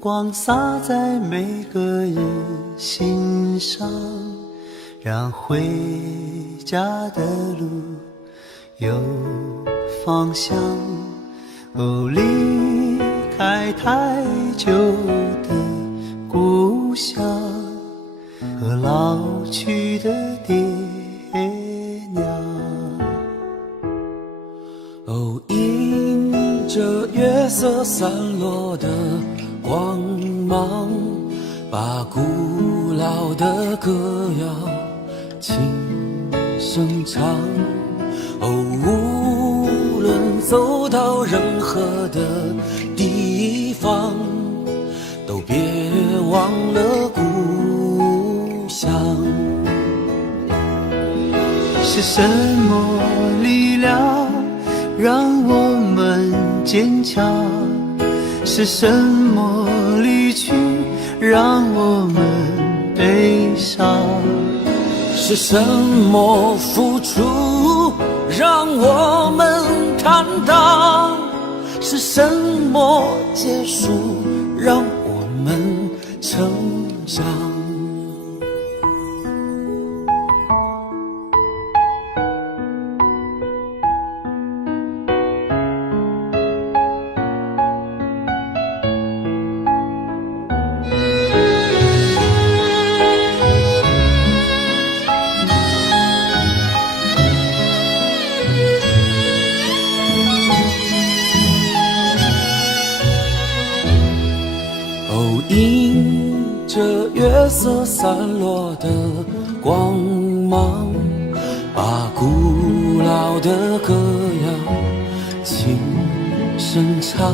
光洒在每个人心上，让回家的路有方向。哦，离开太久的故乡和老去的爹娘。哦，迎着月色散落的光芒，把古老的歌谣轻声唱。哦，无论走到任何的地方，都别忘了故乡。是什么力量让我们坚强？是什么离去让我们悲伤？是什么付出让我们坦荡？是什么结束让我们成长？哦，迎着月色散落的光芒，把古老的歌谣轻声唱。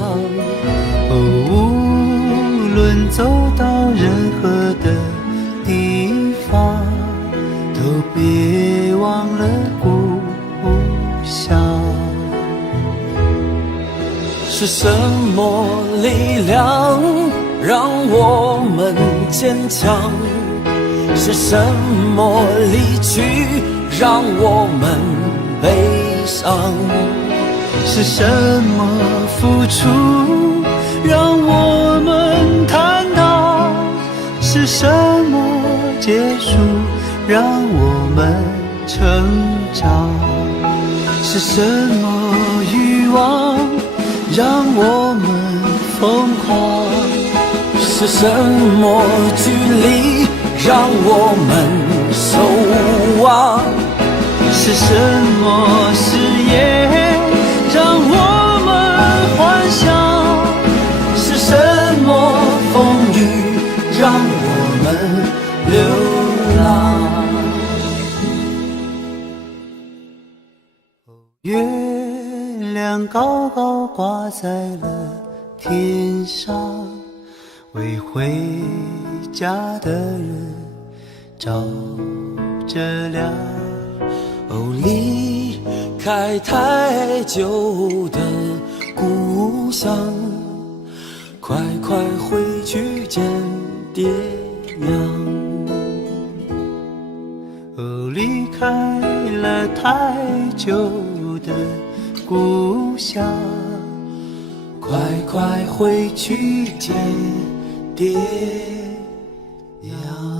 哦，无论走到任何的地方，都别忘了故乡。是什么力量让我们坚强？是什么离去让我们悲伤？是什么付出让我们坦荡？是什么结束让我们成长？是什么欲望让我们疯狂？是什么距离让我们守望？是什么誓言让我们幻想？是什么风雨让我们流浪？月亮高高挂在了天上，为回家的人照着亮。哦，离开太久的故乡，快快回去见爹娘。哦，离开了太久的故乡，快快回去见爹娘。